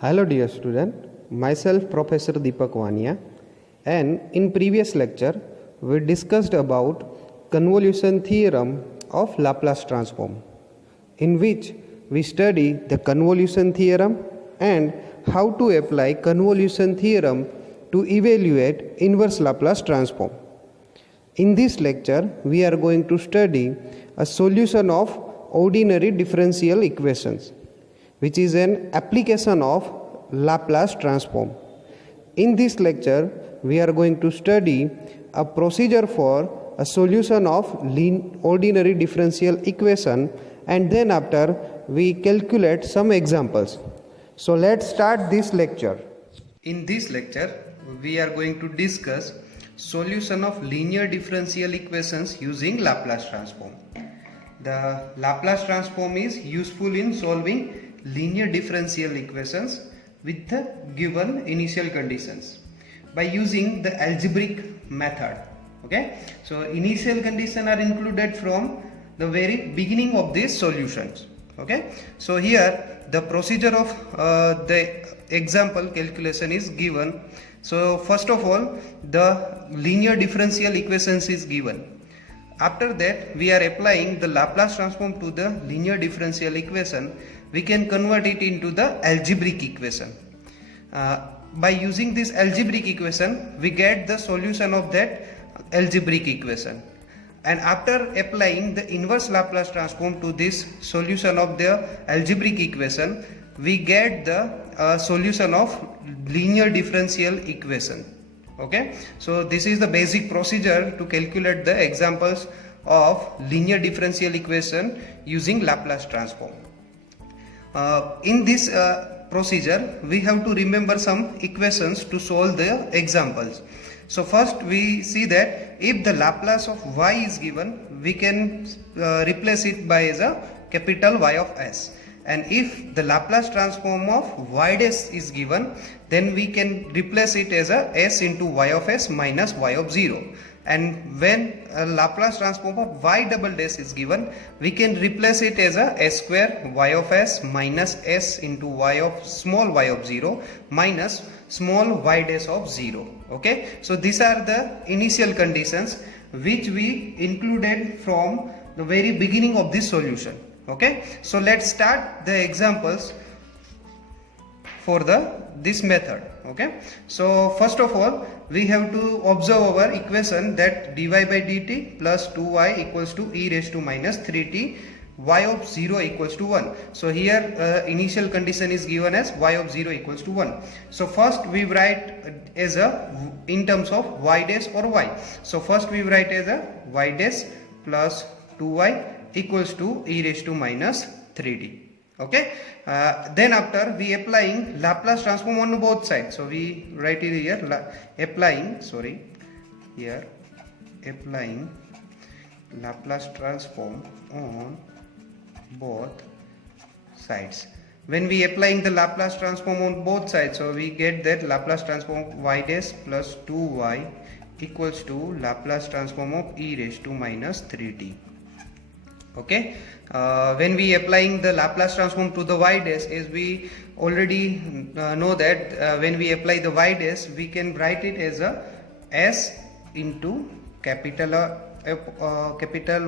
Hello dear student, myself Professor Deepak Vania, and in previous lecture we discussed about convolution theorem of Laplace transform, in which we study the convolution theorem and how to apply convolution theorem to evaluate inverse Laplace transform. In this lecture we are going to study a solution of ordinary differential equations, which is an application of Laplace transform. In this lecture, we are going to study a procedure for a solution of ordinary differential equation, and then after we calculate some examples. So let's start this lecture. In this lecture, we are going to discuss solution of linear differential equations using Laplace transform. The Laplace transform is useful in solving linear differential equations with the given initial conditions by using the algebraic method. Okay, so initial conditions are included from the very beginning of these solutions. Okay, so here the procedure of the example calculation is given. So first of all, the linear differential equations is given. After that, we are applying the Laplace transform to the linear differential equation. We can convert it into the algebraic equation. By using this algebraic equation, we get the solution of that algebraic equation. And after applying the inverse Laplace transform to this solution of the algebraic equation, we get the solution of linear differential equation. Okay, so this is the basic procedure to calculate the examples of linear differential equation using Laplace transform. In this procedure, we have to remember some equations to solve the examples. So first we see that if the Laplace of y is given, we can replace it by as a capital Y of s. And if the Laplace transform of y dash is given, then we can replace it as a s into y of s minus y of 0. And when a Laplace transform of y double dash is given, we can replace it as a s square y of s minus s into y of small y of 0 minus small y dash of 0. Okay, so these are the initial conditions which we included from the very beginning of this solution. Okay, so let's start the examples for this method. Okay, so first of all, we have to observe our equation that dy by dt plus 2y equals to e raised to minus 3t, y of 0 equals to 1. So here initial condition is given as y of 0 equals to 1. So first we write as a in terms of y dash or y. So first we write as a y dash plus 2y equals to e raised to minus 3t. Okay, then after we applying Laplace transform on both sides. So we write it here applying Laplace transform on both sides. When we applying the Laplace transform on both sides, so we get that Laplace transform of y dash plus 2y equals to Laplace transform of e raised to minus 3t. Okay, when we applying the Laplace transform to the y dash, as we already know that when we apply the y dash, we can write it as a s into capital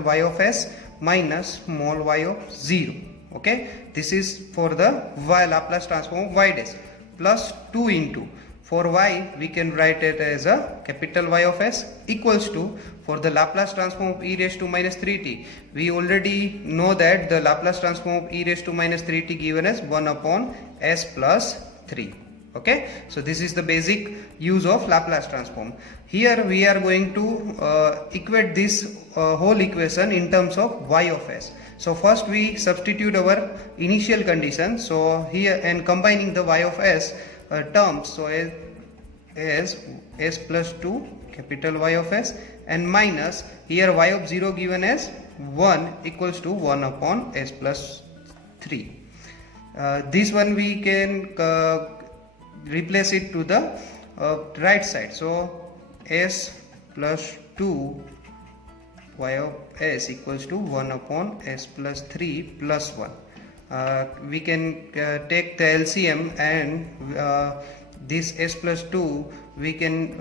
Y of s minus small y of 0. Okay, this is for the y Laplace transform of y dash plus 2 into, for y we can write it as a capital Y of s equals to, for the Laplace transform of e raised to minus 3t, we already know that the Laplace transform of e raised to minus 3t given as 1 upon s plus 3. Okay, so this is the basic use of Laplace transform. Here we are going to equate this whole equation in terms of y of s. So first we substitute our initial condition. So here, and combining the y of s terms, so as s plus 2 capital Y of s and minus here y of 0 given as 1 equals to 1 upon s plus 3. This one we can replace it to the right side. So s plus 2 y of s equals to 1 upon s plus 3 plus 1. we can take the LCM, and this s plus 2 we can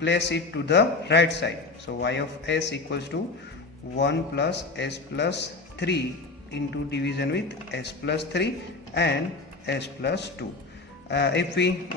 place it to the right side. So y of s equals to 1 plus s plus 3 into division with s plus 3 and s plus 2. If we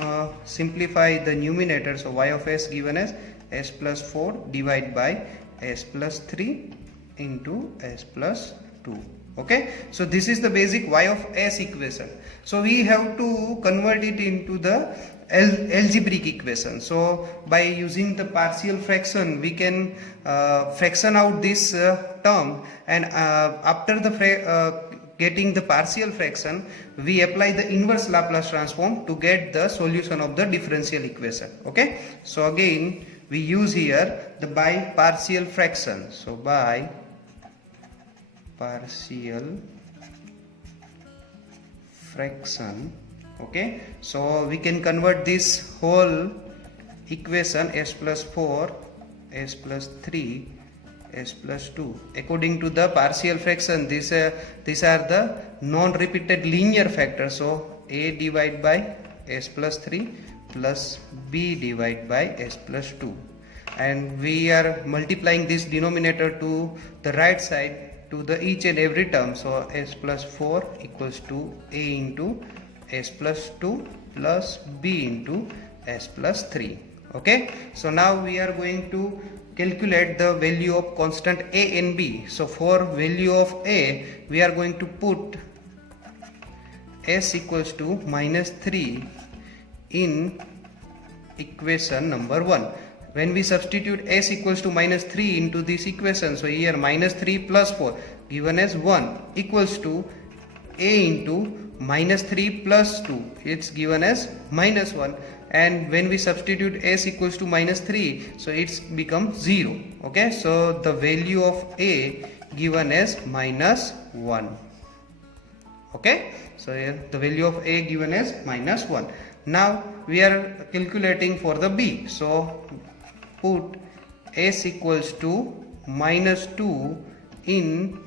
simplify the numerator, so y of s given as s plus 4 divided by s plus 3 into s plus 2. Okay, so this is the basic y of s equation. So we have to convert it into the algebraic equation. So by using the partial fraction, we can fraction out this term, and after the getting the partial fraction, we apply the inverse Laplace transform to get the solution of the differential equation. Okay, so again we use here the by partial fraction. So by partial fraction, okay, so we can convert this whole equation s plus 4, s plus 3, s plus 2 according to the partial fraction. These are the non-repeated linear factors. So a divided by s plus 3 plus b divided by s plus 2, and we are multiplying this denominator to the right side to the each and every term. So s plus 4 equals to a into s plus 2 plus b into s plus 3. Okay, so now we are going to calculate the value of constant a and b. So for value of a, we are going to put s equals to minus 3 in equation number 1. When we substitute s equals to minus 3 into this equation, so here minus 3 plus 4 given as 1 equals to a into minus 3 plus 2, it's given as minus 1, and when we substitute s equals to minus 3, so it's become 0. Okay, so the value of a given as minus 1. Okay, so here the value of a given as minus 1. Now we are calculating for the b. So put s equals to minus 2 in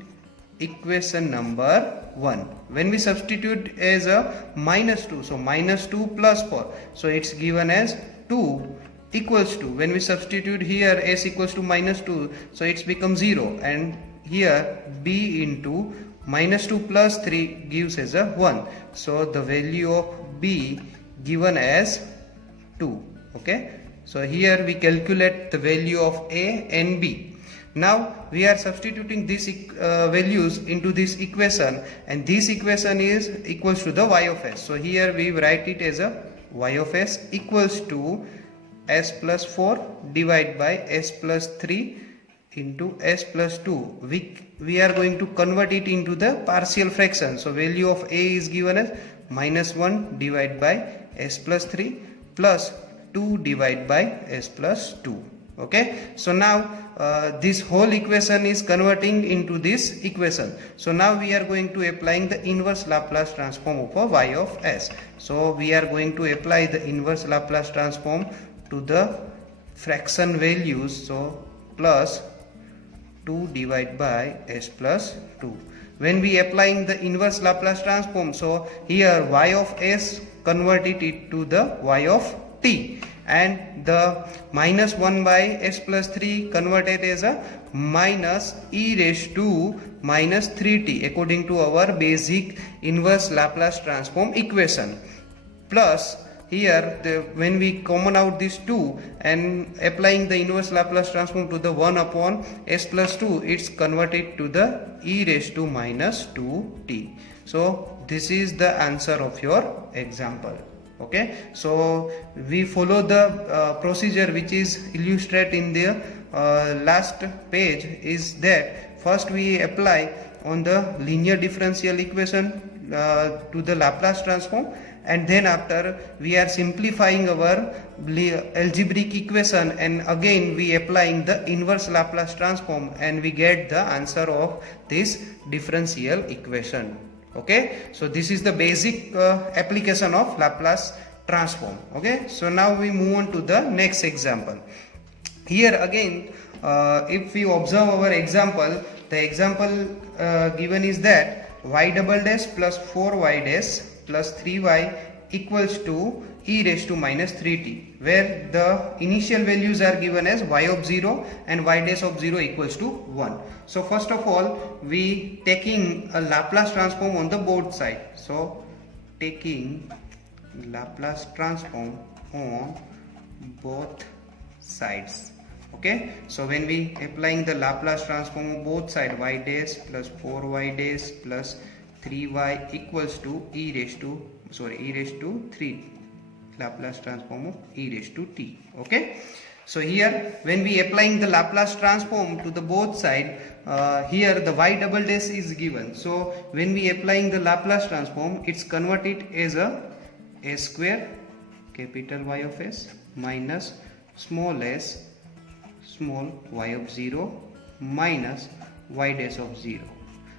equation number 1. When we substitute as a minus 2, so minus 2 plus 4, so it's given as 2 equals to, when we substitute here s equals to minus 2, so it's become 0, and here b into minus 2 plus 3 gives as a 1. So the value of b given as 2. Okay, so here we calculate the value of a and b. Now we are substituting these values into this equation, and this equation is equals to the y of s. So here we write it as a y of s equals to s plus 4 divided by s plus 3 into s plus 2. We are going to convert it into the partial fraction. So value of a is given as minus 1 divided by s plus 3 plus 2 divided by s plus 2. Okay, so now this whole equation is converting into this equation. So now we are going to applying the inverse Laplace transform of a y of s. So we are going to apply the inverse Laplace transform to the fraction values. So plus 2 divided by s plus 2. When we applying the inverse Laplace transform, so here y of s converted it to the y of t, and the minus 1 by s plus 3 converted as a minus e raised to minus 3t according to our basic inverse Laplace transform equation. Plus here when we common out these 2 and applying the inverse Laplace transform to the 1 upon s plus 2, it's converted to the e raised to minus 2t. So this is the answer of your example. Okay, so we follow the procedure which is illustrated in the last page. Is that first we apply on the linear differential equation to the Laplace transform, and then after we are simplifying our algebraic equation, and again we applying the inverse Laplace transform, and we get the answer of this differential equation. Okay, so this is the basic application of Laplace transform. Okay, so now we move on to the next example. Here again if we observe our example, the example given is that y double dash plus 4y dash plus 3y equals to e raised to minus 3t, where the initial values are given as y of 0 and y dash of 0 equals to 1. So first of all, we taking a Laplace transform on the both side. So taking Laplace transform on both sides. Okay, so when we applying the Laplace transform on both side, y dash plus 4y dash plus 3y equals to e raised to 3, Laplace transform of e raised to t. Okay, so here when we applying the Laplace transform to the both side, here the y double dash is given. So when we applying the Laplace transform, it's converted as a square capital Y of s minus small s small y of 0 minus y dash of 0.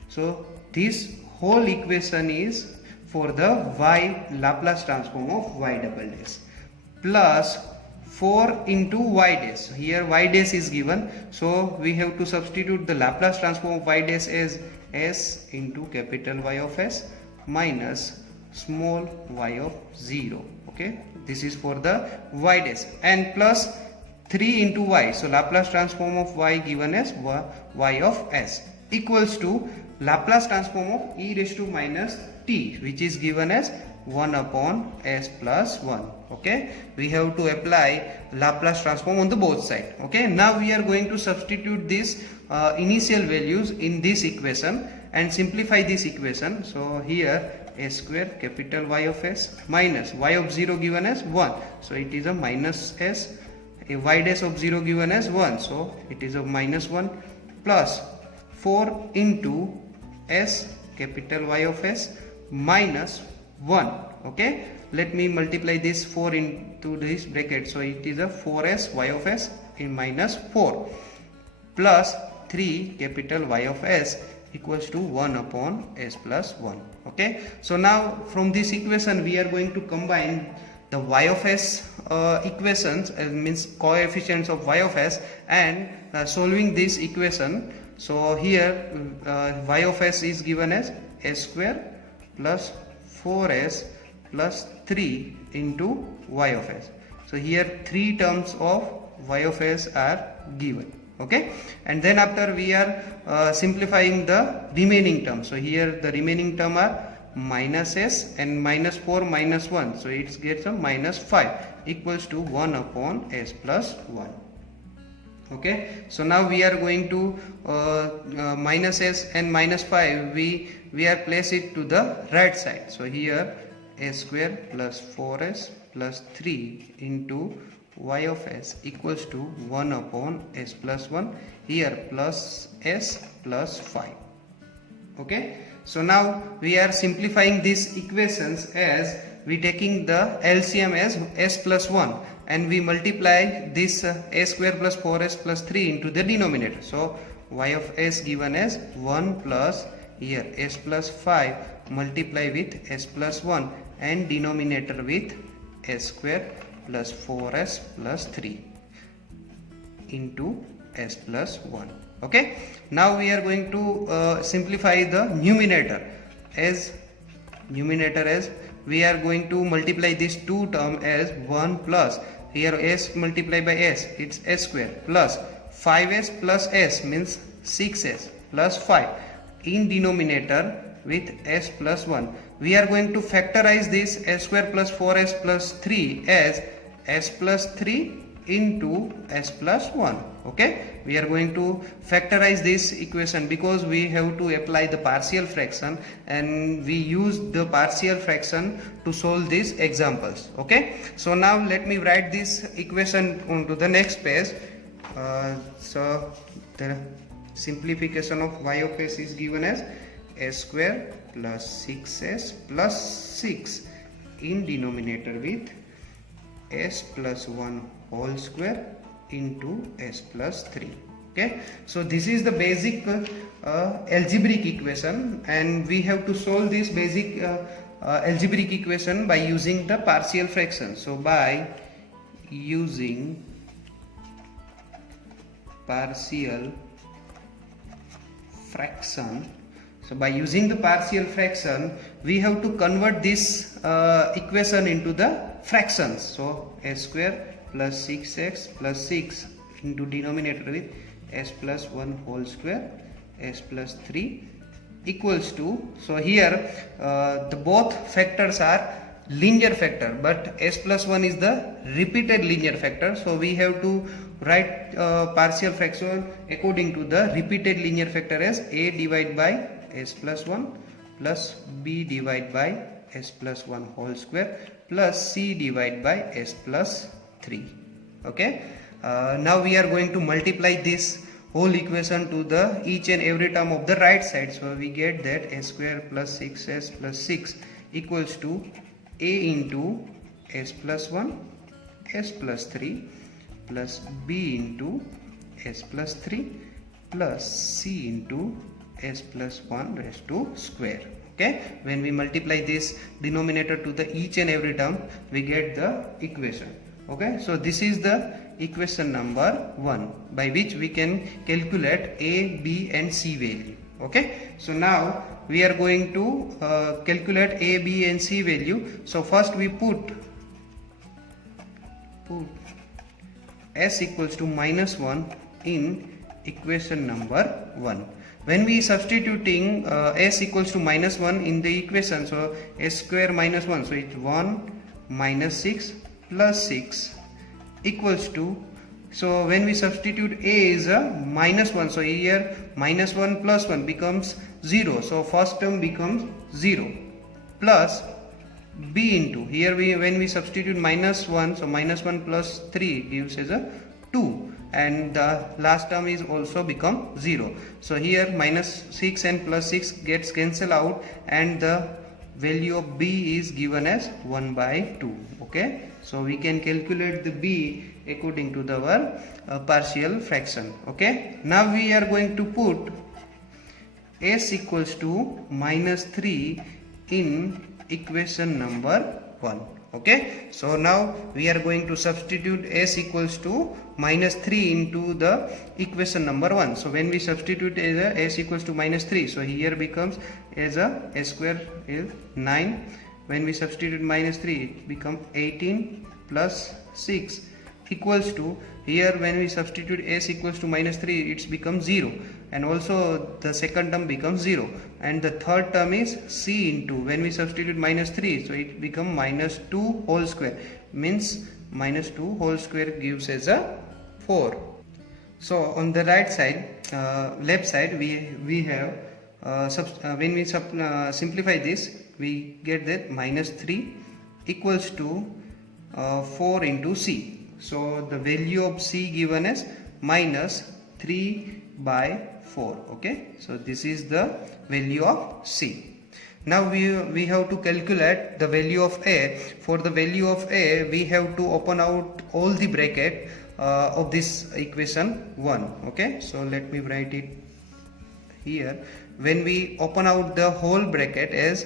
So this whole equation is for the y Laplace transform of y double dash plus 4 into y dash. So here y dash is given, so we have to substitute the Laplace transform of y dash as s into capital Y of s minus small y of 0. Okay, this is for the y dash, and plus 3 into y, so Laplace transform of y given as y of s equals to Laplace transform of e raised to minus t, which is given as 1 upon s plus 1. Okay, we have to apply Laplace transform on the both side. Okay, now we are going to substitute these initial values in this equation and simplify this equation. So here s square capital Y of s minus y of 0 given as 1, so it is a minus s, a y dash of 0 given as 1, so it is a minus 1, plus 4 into s capital Y of s minus 1. Okay, let me multiply this 4 into this bracket, so it is a 4s y of s in minus 4 plus 3 capital Y of s equals to 1 upon s plus 1. Okay, so now from this equation we are going to combine the y of s equations, means coefficients of y of s, and solving this equation. So here y of s is given as s square plus 4s plus 3 into y of s. So here 3 terms of y of s are given. Okay, and then after we are simplifying the remaining term. So here the remaining term are minus s and minus 4 minus 1, so it gets a minus 5 equals to 1 upon s plus 1. Okay, so now we are going to minus s and minus 5, we are place it to the right side. So here s square plus 4s plus 3 into y of s equals to 1 upon s plus 1, here plus s plus 5. Okay, so now we are simplifying these equations as we taking the LCM as s plus 1, and we multiply this s square plus 4s plus 3 into the denominator. So y of s given as 1 plus here s plus 5 multiply with s plus 1 and denominator with s square plus 4s plus 3 into s plus 1. Okay, now we are going to simplify the numerator as we are going to multiply this two term as 1 plus here s multiplied by s, it's s square plus 5s plus s means 6s plus 5 in denominator with s plus 1. We are going to factorize this s square plus 4s plus 3 as s plus 3 into s plus 1. Okay, we are going to factorize this equation because we have to apply the partial fraction, and we use the partial fraction to solve these examples. Okay, so now let me write this equation onto the next page. So the simplification of y of s is given as s square plus 6s plus 6 in denominator with s plus 1 whole square into s plus 3. Okay, so this is the basic algebraic equation, and we have to solve this basic algebraic equation by using the partial fraction. So by using partial fraction. So by using the partial fraction, we have to convert this equation into the fractions. So s square plus 6x plus 6 into denominator with s plus 1 whole square, s plus 3 equals to, so here the both factors are linear factor, but s plus 1 is the repeated linear factor, so we have to write partial fraction according to the repeated linear factor as a divided by s plus 1 plus b divided by s plus 1 whole square plus c divided by s plus 3. Okay, now we are going to multiply this whole equation to the each and every term of the right side. So we get that s square plus 6s plus 6 equals to a into s plus 1 s plus 3 plus b into s plus 3 plus c into s plus 1 raised to square. Okay, when we multiply this denominator to the each and every term, we get the equation. Okay, so this is the equation number 1 by which we can calculate a, b and c value. Okay, so now we are going to calculate a, b and c value. So first we put s equals to minus 1 in equation number 1. When we substituting s equals to minus 1 in the equation, so s square minus 1, so it's 1 minus 6 plus 6 equals to, so when we substitute a is a minus 1, so here minus 1 plus 1 becomes 0, so first term becomes 0 plus b into, here when we substitute minus 1, so minus 1 plus 3 gives as a 2, and the last term is also become 0. So here minus 6 and plus 6 gets cancelled out, and the value of b is given as 1 by 2. Okay, so we can calculate the b according to our partial fraction. Okay, now we are going to put s equals to minus 3 in equation number 1. Okay, so now we are going to substitute s equals to minus 3 into the equation number 1. So when we substitute as a s equals to minus 3, so here becomes as a s square is 9. When we substitute minus 3, it becomes 18 plus 6 equals to, here when we substitute s equals to minus 3, it's becomes 0, and also the second term becomes 0, and the third term is c into, when we substitute minus 3, so it becomes minus 2 whole square, means minus 2 whole square gives as a 4. So on the right side, left side, we have when we simplify this, we get that minus 3 equals to 4 into c. So the value of c given as minus 3 by 4. Okay, so this is the value of c. Now we have to calculate the value of a. For the value of a, we have to open out all the bracket of this equation 1. Okay, so let me write it here. When we open out the whole bracket as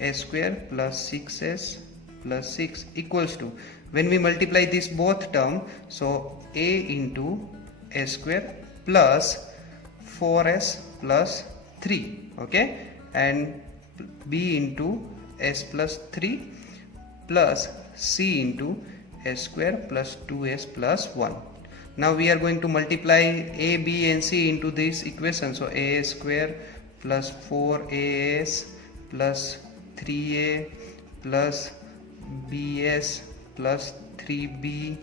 s square plus 6s plus 6 equals to, when we multiply this both term, so a into s square plus 4s plus 3, okay, and b into s plus 3 plus c into s square plus 2s plus 1. Now we are going to multiply a, b and c into this equation, so a square plus 4as plus 3a plus bs plus 3b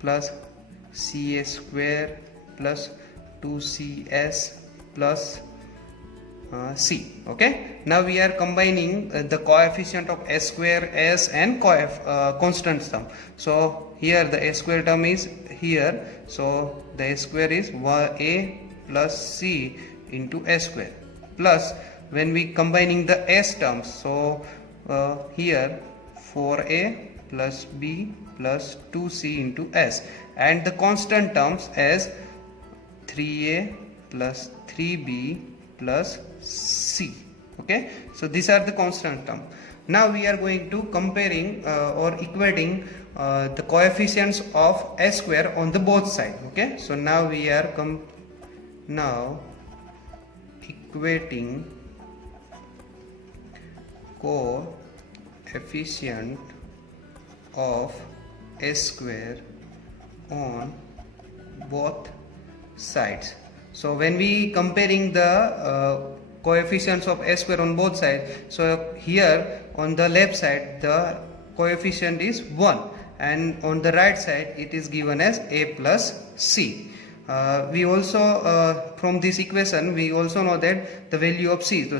plus cs square plus 2cs plus c. Okay, now we are combining the coefficient of s square, s and constant term. So here the s square term is here, so the s square is a plus c into s square, plus when we combining the s terms, so here 4a plus b plus 2c into s, and the constant terms as 3a plus 3b plus c. Okay, so these are the constant term. Now we are going to comparing or equating the coefficients of s square on the both side. Okay, so now we are equating equating coefficient of s square on both sides. So when we comparing the coefficients of s square on both sides, so here on the left side the coefficient is 1 and on the right side it is given as a plus c. We also from this equation we also know that the value of c, so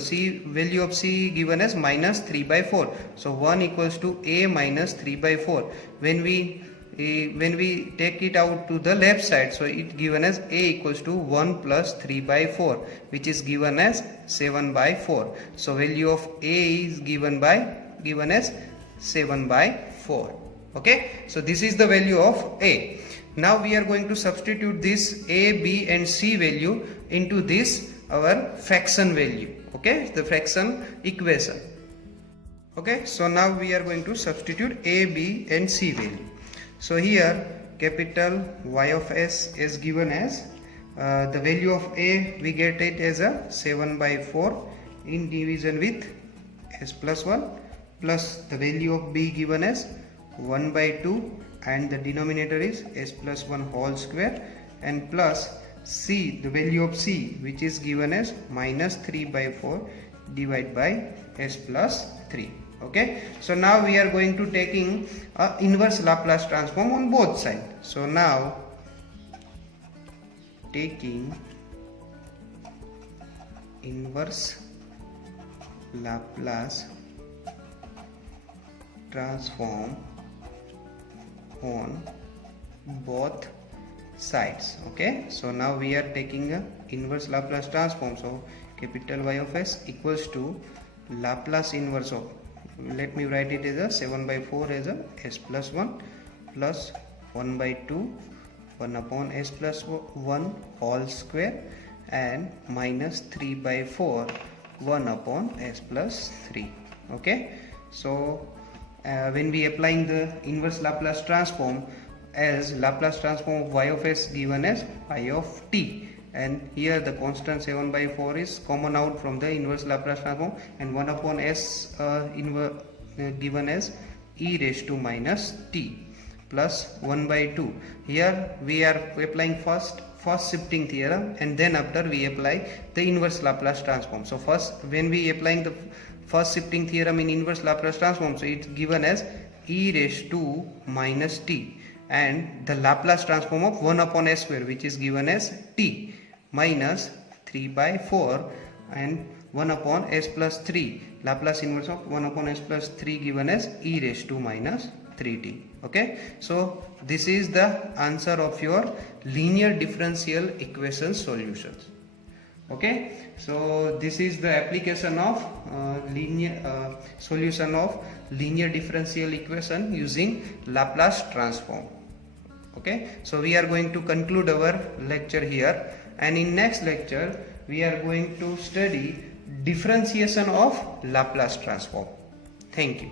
value of c given as minus 3 by 4, so 1 equals to a minus 3 by 4. When we take it out to the left side, so it given as a equals to 1 plus 3 by 4, which is given as 7 by 4. So value of a is given as 7 by 4. Okay, so this is the value of a. Now we are going to substitute this a, b and c value into this our fraction value. Okay, the fraction equation. Okay, so now we are going to substitute a, b and c value. So here capital Y of s is given as the value of a, we get it as a 7 by 4 in division with s plus 1, plus the value of b given as 1 by 2 and the denominator is s plus 1 whole square, and plus c, the value of c, which is given as minus 3 by 4 divided by s plus 3. Okay, so now we are going to taking inverse Laplace transform on both sides. So now taking inverse Laplace transform on both sides. Okay, so now we are taking a inverse Laplace transform. So capital Y of s equals to Laplace inverse of, let me write it as a 7 by 4 as a s plus 1 plus 1 by 2 1 upon s plus 1 whole square and minus 3 by 4 1 upon s plus 3. Okay, so when we applying the inverse Laplace transform as Laplace transform of y of s given as y of t, and here the constant 7 by 4 is common out from the inverse Laplace transform, and 1 upon s given as e raised to minus t plus 1 by 2. Here we are applying first shifting theorem and then after we apply the inverse Laplace transform. So first when we applying the first shifting theorem in inverse Laplace transform, so it's given as e raised to minus t, and the Laplace transform of 1 upon s square, which is given as t, minus 3 by 4 and 1 upon s plus 3, Laplace inverse of 1 upon s plus 3 given as e raised to minus 3t. Okay, so this is the answer of your linear differential equation solutions. Okay, so this is the application of solution of linear differential equation using Laplace transform. Okay, so we are going to conclude our lecture here, and in next lecture we are going to study differentiation of Laplace transform. Thank you.